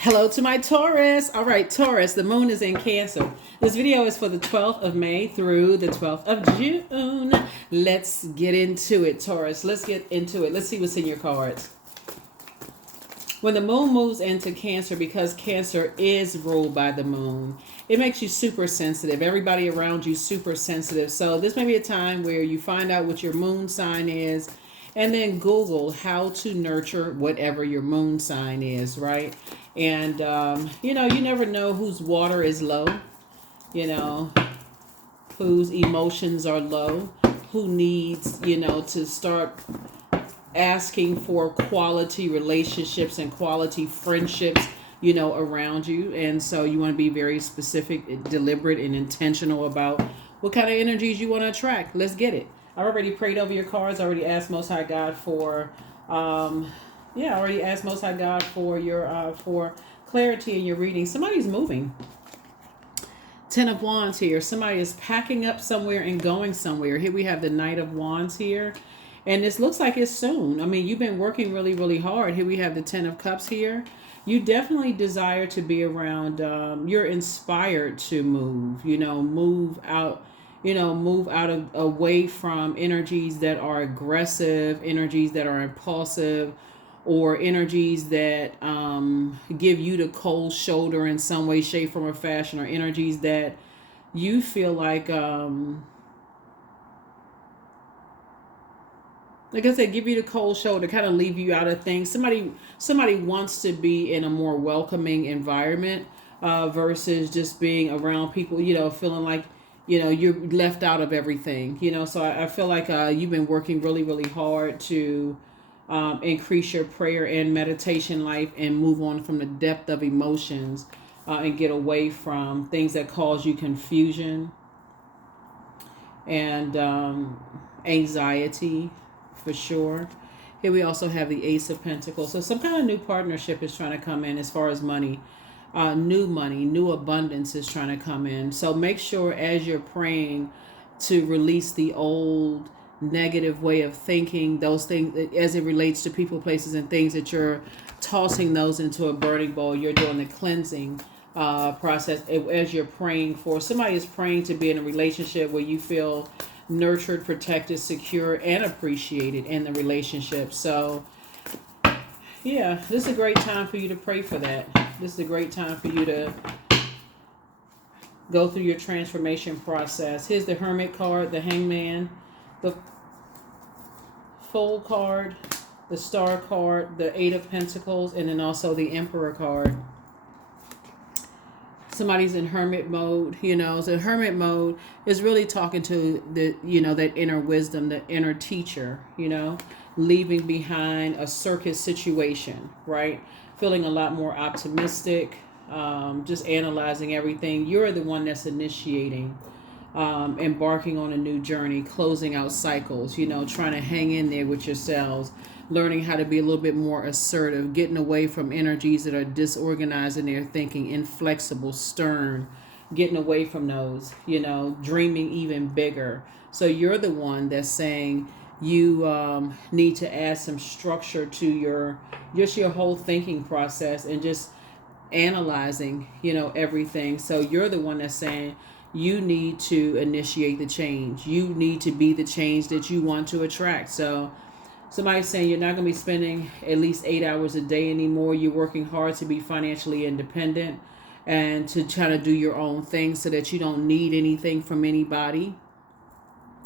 Hello to my Taurus. All right, Taurus, the moon is in Cancer. This video is for the 12th of May through the 12th of June. Let's get into it, Taurus. Let's get into it. Let's see what's in your cards. When the moon moves into Cancer, because Cancer is ruled by the moon, it makes you super sensitive. Everybody around you super sensitive. So this may be a time where you find out what your moon sign is and then Google how to nurture whatever your moon sign is, right? And, you never know whose water is low, whose emotions are low, who needs, to start asking for quality relationships and quality friendships, around you. And so you want to be very specific, deliberate, and intentional about what kind of energies you want to attract. Let's get it. I already prayed over your cards. I already asked Most High God for, I already asked Most High God for your, for clarity in your reading. Somebody's moving. Ten of Wands here. Somebody is packing up somewhere and going somewhere. Here we have the Knight of Wands here. And this looks like it's soon. I mean, you've been working really, really hard. Here we have the Ten of Cups here. You definitely desire to be around, you're inspired to move, move out. Move out of away from energies that are aggressive, energies that are impulsive, or energies that give you the cold shoulder in some way, shape, form, or fashion, or energies that you feel like I said, give you the cold shoulder, kind of leave you out of things. Somebody wants to be in a more welcoming environment versus just being around people, feeling like you're left out of everything, so I feel like you've been working really, really hard to increase your prayer and meditation life and move on from the depth of emotions and get away from things that cause you confusion and anxiety, for sure. Here we also have the Ace of Pentacles. So some kind of new partnership is trying to come in as far as money. New abundance is trying to come in. So make sure as you're praying to release the old negative way of thinking, those things as it relates to people, places, and things, that you're tossing those into a burning bowl. You're doing the cleansing process as you're praying for. Somebody is praying to be in a relationship where you feel nurtured, protected, secure, and appreciated in the relationship. So yeah, this is a great time for you to pray for that. This is a great time for you to go through your transformation process. Here's the Hermit card, the Hangman, the Fool card, the Star card, the Eight of Pentacles, and then also the Emperor card. Somebody's in hermit mode, so hermit mode is really talking to the, that inner wisdom, the inner teacher, leaving behind a circus situation, right? Feeling a lot more optimistic, just analyzing everything. You're the one that's initiating, embarking on a new journey, closing out cycles, trying to hang in there with yourselves, learning how to be a little bit more assertive, getting away from energies that are disorganized in their thinking, inflexible, stern, getting away from those, dreaming even bigger. So you're the one that's saying you need to add some structure to your whole thinking process and just analyzing, everything. So you're the one that's saying you need to initiate the change. You need to be the change that you want to attract. So somebody's saying you're not going to be spending at least 8 hours a day anymore. You're working hard to be financially independent and to try to do your own thing so that you don't need anything from anybody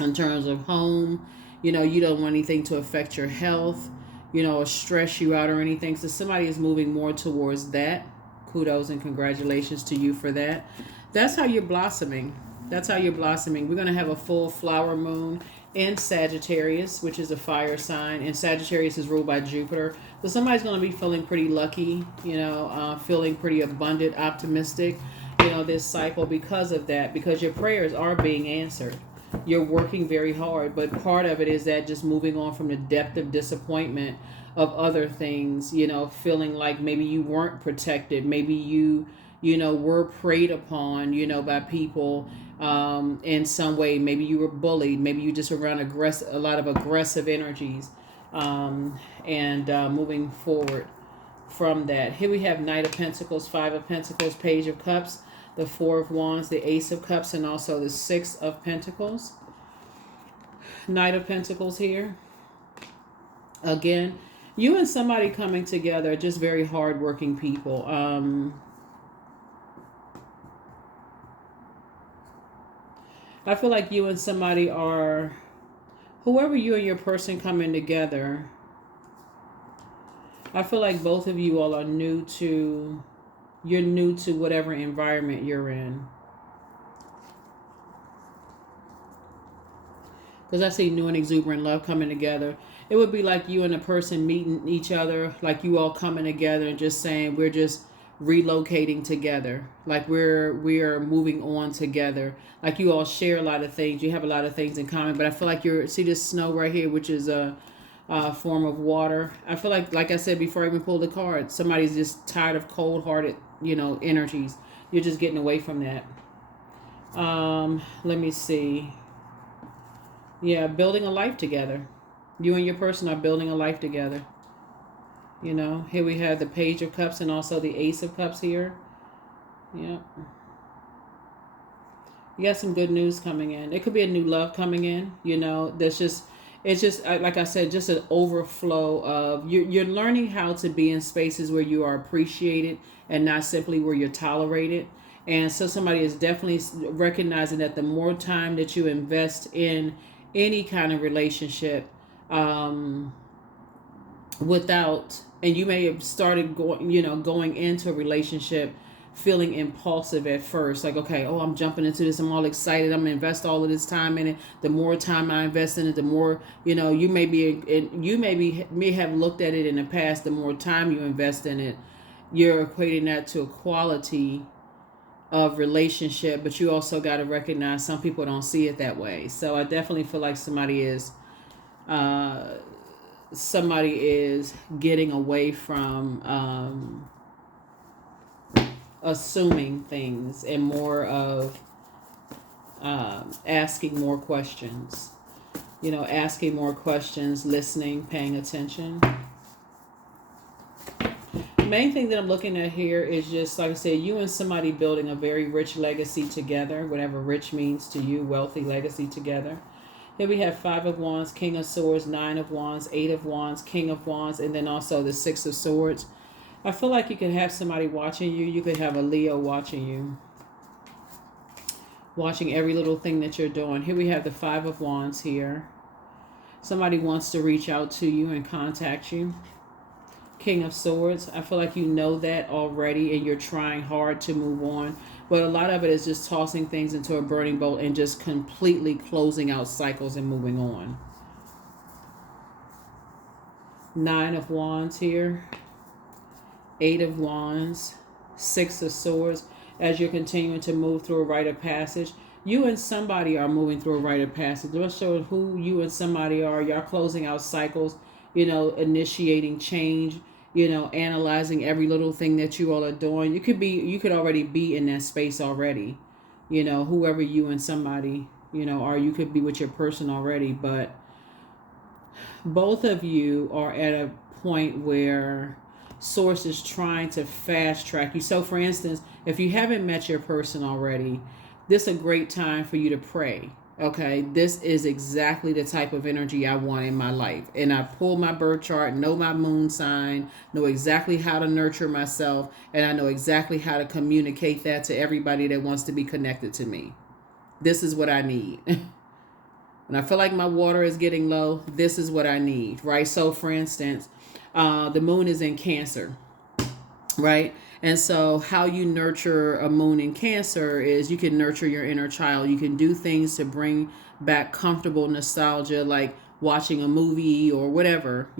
in terms of home. You don't want anything to affect your health, or stress you out or anything. So somebody is moving more towards that. Kudos and congratulations to you for that. That's how you're blossoming. That's how you're blossoming. We're going to have a full flower moon in Sagittarius, which is a fire sign, and Sagittarius is ruled by Jupiter. So somebody's going to be feeling pretty lucky, feeling pretty abundant, optimistic, this cycle because of that, because your prayers are being answered. You're working very hard, but part of it is that just moving on from the depth of disappointment of other things, feeling like maybe you weren't protected, maybe you were preyed upon, by people in some way. Maybe you were bullied. Maybe you just were around a lot of aggressive energies. And moving forward from that. Here we have Knight of Pentacles, Five of Pentacles, Page of Cups, the Four of Wands, the Ace of Cups, and also the Six of Pentacles. Knight of Pentacles here. Again, you and somebody coming together, just very hardworking people. I feel like you and somebody are, whoever you and your person coming together, I feel like both of you all are you're new to whatever environment you're in. Because I see new and exuberant love coming together. It would be like you and a person meeting each other, like you all coming together and just saying, we're just relocating together. Like we are moving on together. Like you all share a lot of things. You have a lot of things in common. But I feel like see this snow right here, which is a form of water. I feel like I said before I even pulled the card, somebody's just tired of cold-hearted, energies. You're just getting away from that. Let me see. Yeah, building a life together. You and your person are building a life together. Here we have the Page of Cups and also the Ace of Cups here. Yep. You got some good news coming in. It could be a new love coming in. It's just like I said, just an overflow of you're learning how to be in spaces where you are appreciated and not simply where you're tolerated. And so somebody is definitely recognizing that the more time that you invest in any kind of relationship, and you may have started going into a relationship feeling impulsive at first, like, okay, I'm jumping into this, I'm all excited, I'm gonna invest all of this time in it. The more time I invest in it, the more you may have looked at it in the past. The more time you invest in it, you're equating that to a quality of relationship, but you also got to recognize some people don't see it that way. So I definitely feel like somebody is getting away from assuming things and more of asking more questions. Asking more questions, listening, paying attention. The main thing that I'm looking at here is just, like I said, you and somebody building a very rich legacy together, whatever rich means to you, wealthy legacy together. Here we have Five of Wands, King of Swords, Nine of Wands, Eight of Wands, King of Wands, and then also the Six of Swords. I feel like you could have somebody watching you. You could have a Leo watching you, watching every little thing that you're doing. Here we have the Five of Wands here. Somebody wants to reach out to you and contact you. King of Swords. I feel like you know that already and you're trying hard to move on. But a lot of it is just tossing things into a burning bowl and just completely closing out cycles and moving on. Nine of Wands here. Eight of Wands. Six of Swords. As you're continuing to move through a rite of passage, you and somebody are moving through a rite of passage. Let's show who you and somebody are. Y'all closing out cycles, initiating change, analyzing every little thing that you all are doing. You could already be in that space already, whoever you and somebody, are. You could be with your person already, but both of you are at a point where Source is trying to fast track you. So for instance, if you haven't met your person already, this is a great time for you to pray. Okay, this is exactly the type of energy I want in my life. And I pull my birth chart, know my moon sign, know exactly how to nurture myself, and I know exactly how to communicate that to everybody that wants to be connected to me. This is what I need. When I feel like my water is getting low, this is what I need, right? So for instance, the moon is in Cancer, right? And so how you nurture a moon in Cancer is you can nurture your inner child. You can do things to bring back comfortable nostalgia, like watching a movie or whatever,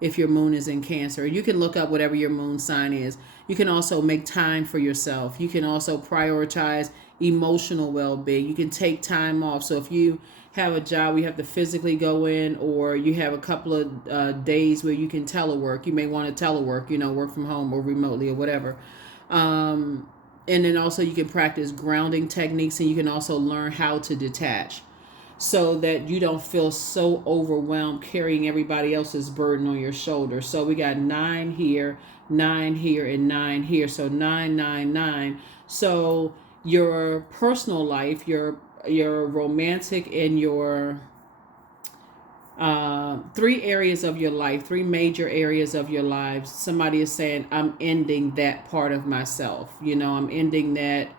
if your moon is in Cancer. You can look up whatever your moon sign is. You can also make time for yourself. You can also prioritize emotional well-being. You can take time off. So if you have a job where you have to physically go in, or you have a couple of days where you can telework, you may want to telework, work from home or remotely or whatever. And then also you can practice grounding techniques, and you can also learn how to detach. so that you don't feel so overwhelmed carrying everybody else's burden on your shoulder. So we got 9 here, 9 here, and 9 here. So 999. So your personal life, your romantic and your 3 areas of your life, 3 major areas of your lives. Somebody is saying, I'm ending that part of myself. I'm ending that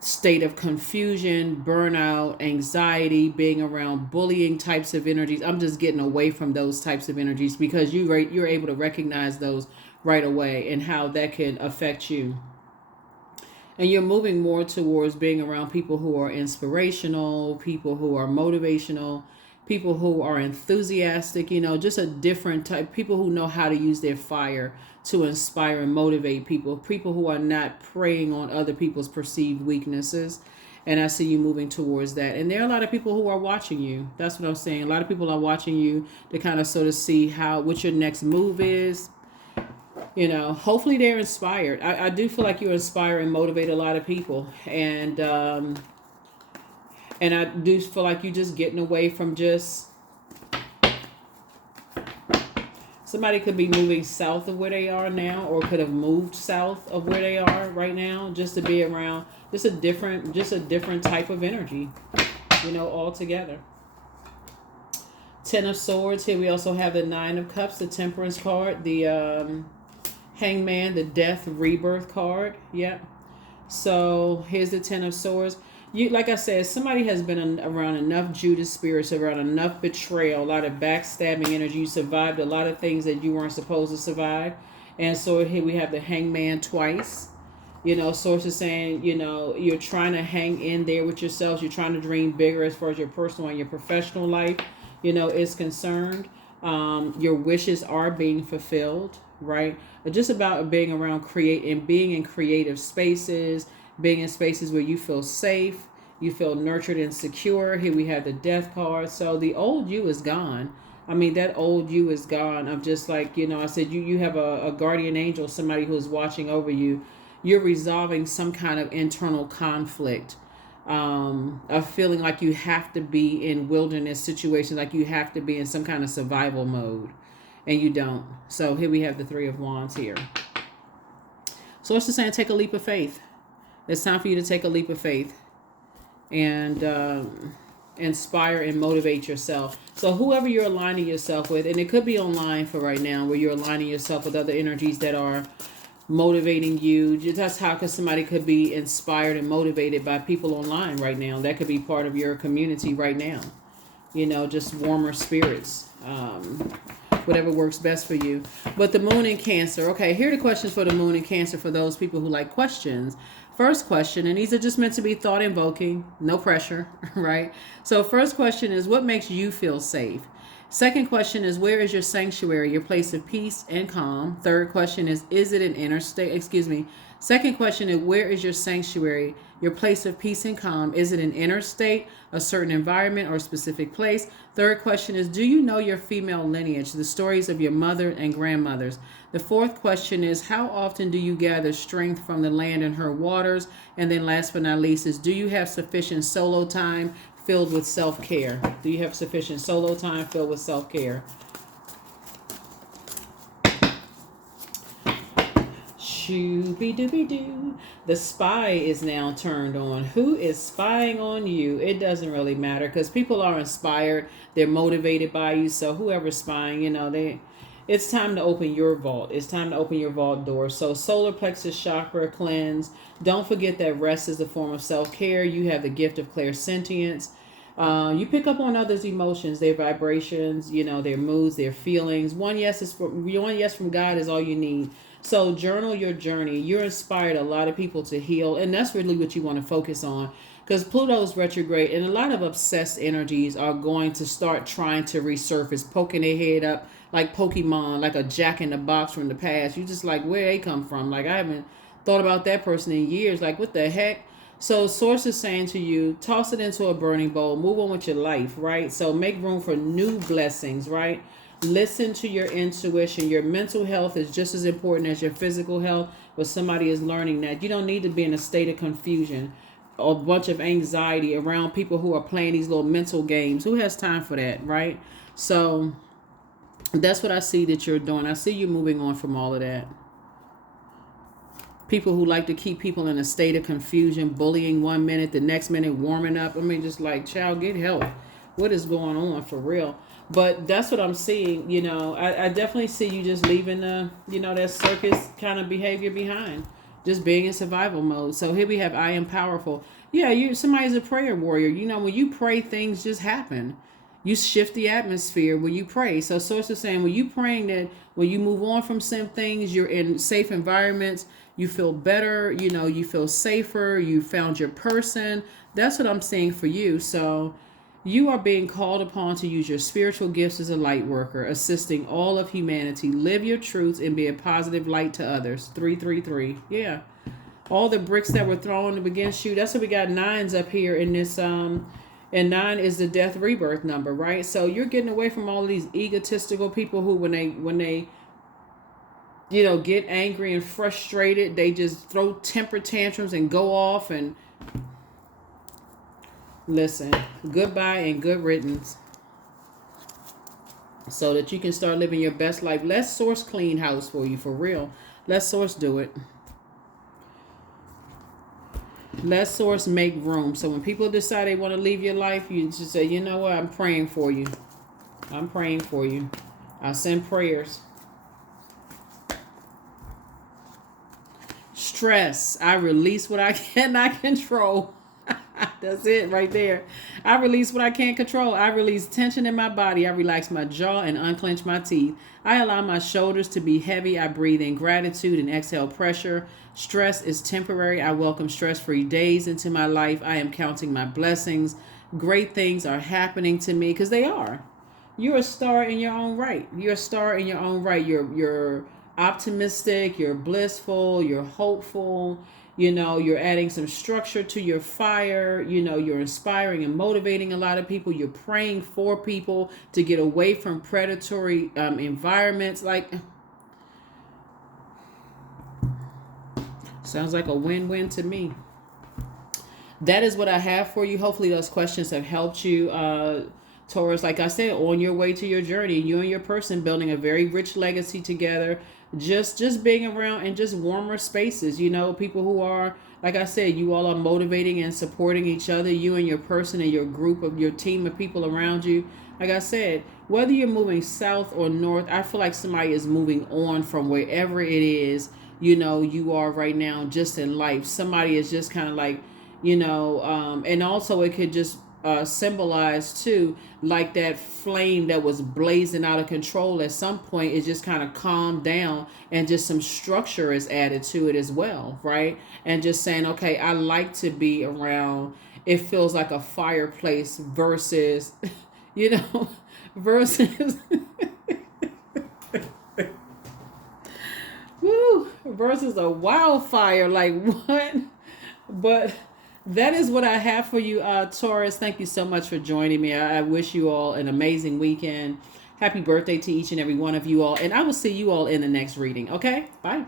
state of confusion, burnout, anxiety, being around bullying types of energies. I'm just getting away from those types of energies, because you're able to recognize those right away and how that can affect you. And you're moving more towards being around people who are inspirational, people who are motivational, people who are enthusiastic, just a different type, people who know how to use their fire to inspire and motivate people who are not preying on other people's perceived weaknesses. And I see you moving towards that. And there are a lot of people who are watching you. That's what I'm saying. A lot of people are watching you to kind of sort of see what your next move is. Hopefully they're inspired. I do feel like you inspire and motivate a lot of people. And I do feel like you're just getting away from just... Somebody could be moving south of where they are now, or could have moved south of where they are right now, just to be around just a different type of energy, altogether. 10 of Swords. Here we also have the 9 of Cups, the Temperance card, the Hangman, the Death Rebirth card. Yep. So here's the 10 of Swords. Like I said, somebody has been around enough Judas spirits, around enough betrayal, a lot of backstabbing energy. You survived a lot of things that you weren't supposed to survive. And so here we have the Hangman twice. Sources saying, you're trying to hang in there with yourselves. You're trying to dream bigger as far as your personal and your professional life, is concerned. Your wishes are being fulfilled, right? But just about being around being in creative spaces, being in spaces where you feel safe, you feel nurtured and secure. Here we have the Death card. So the old you is gone. I mean, that old you is gone. I'm just like, I said, you have a guardian angel, somebody who is watching over you. You're resolving some kind of internal conflict, of feeling like you have to be in wilderness situations, like you have to be in some kind of survival mode, and you don't. So here we have the 3 of Wands here. So it's just saying, take a leap of faith. It's time for you to take a leap of faith and inspire and motivate yourself. So whoever you're aligning yourself with, and it could be online for right now, where you're aligning yourself with other energies that are motivating you. That's how somebody could be inspired and motivated by people online right now. That could be part of your community right now. Just warmer spirits. Whatever works best for you. But the Moon in Cancer. Okay, here are the questions for the Moon in Cancer for those people who like questions. First question, and these are just meant to be thought invoking, no pressure, right? So first question is, what makes you feel safe? Second question is, where is your sanctuary, your place of peace and calm? Third question is it an interstate? Second question is, where is your sanctuary, your place of peace and calm? Is it an interstate, a certain environment, or a specific place? Third question is, do you know your female lineage, the stories of your mother and grandmothers? The fourth question is, how often do you gather strength from the land and her waters? And then last but not least is, do you have sufficient solo time filled with self-care? Do you have sufficient solo time filled with self-care? Shooby-dooby-doo. The spy is now turned on. Who is spying on you? It doesn't really matter, because people are inspired. They're motivated by you. So whoever's spying, it's time to open your vault. It's time to open your vault door. So solar plexus chakra cleanse. Don't forget that rest is a form of self-care. You have the gift of clairsentience. You pick up on others' emotions, their vibrations, their moods, their feelings. One yes from God is all you need. So journal your journey. You're inspired a lot of people to heal, and that's really what you want to focus on, because Pluto's retrograde, and a lot of obsessed energies are going to start trying to resurface, poking their head up like Pokemon, like a Jack in the Box from the past. You just like, where they come from? Like, I haven't thought about that person in years. Like, what the heck? So Source is saying to you, toss it into a burning bowl, move on with your life, right? So make room for new blessings, right? Listen to your intuition. Your mental health is just as important as your physical health, but somebody is learning that. You don't need to be in a state of confusion. a bunch of anxiety around people who are playing these little mental games. Who has time for that, right? So that's what I see that you're doing. I see you moving on from all of that. People who like to keep people in a state of confusion, bullying 1 minute, the next minute warming up. I mean, just like, child, get help. What is going on for real? But that's what I'm seeing. I definitely see you just leaving the, that circus kind of behavior behind. Just being in survival mode. So here we have I am powerful. Yeah, somebody's a prayer warrior. When you pray, things just happen. You shift the atmosphere when you pray. So Source is saying when you praying that when you move on from some things, you're in safe environments, you feel better, you feel safer, you found your person. That's what I'm seeing for you. So you are being called upon to use your spiritual gifts as a light worker, assisting all of humanity. Live your truths and be a positive light to others. 333. Yeah. All the bricks that were thrown against you. That's what we got 9s up here in this. And 9 is the death rebirth number, right? So you're getting away from all of these egotistical people who, when they get angry and frustrated, they just throw temper tantrums and go off and. Listen, goodbye and good riddance. So that you can start living your best life. Let Source clean house for you, for real. Let Source do it. Let Source make room. So when people decide they want to leave your life, you just say, you know what? I'm praying for you. I'm praying for you. I'll send prayers. Stress. I release what I cannot control. That's it right there. I release what I can't control. I release tension in my body. I relax my jaw and unclench my teeth. I allow my shoulders to be heavy. I breathe in gratitude and exhale pressure. Stress is temporary. I welcome stress-free days into my life. I am counting my blessings. Great things are happening to me because they are. You're a star in your own right. You're a star in your own right. You're optimistic. You're blissful. You're hopeful. You're adding some structure to your fire. You're inspiring and motivating a lot of people. You're praying for people to get away from predatory environments. Like, sounds like a win-win to me. That is what I have for you. Hopefully those questions have helped you, Taurus. Like I said, on your way to your journey, you and your person building a very rich legacy together. Just being around in just warmer spaces, people who are, like I said, you all are motivating and supporting each other, you and your person and your group of your team of people around you. Like I said, whether you're moving south or north, I feel like somebody is moving on from wherever it is, you are right now just in life. Somebody is just kind of like, and also it could just symbolize too, like that flame that was blazing out of control at some point, it just kind of calmed down and just some structure is added to it as well, right? And just saying, okay, I like to be around, it feels like a fireplace versus versus woo, versus a wildfire. Like, what? But that is what I have for you, Taurus. Thank you so much for joining me. I wish you all an amazing weekend. Happy birthday to each and every one of you all. And I will see you all in the next reading. Okay? Bye.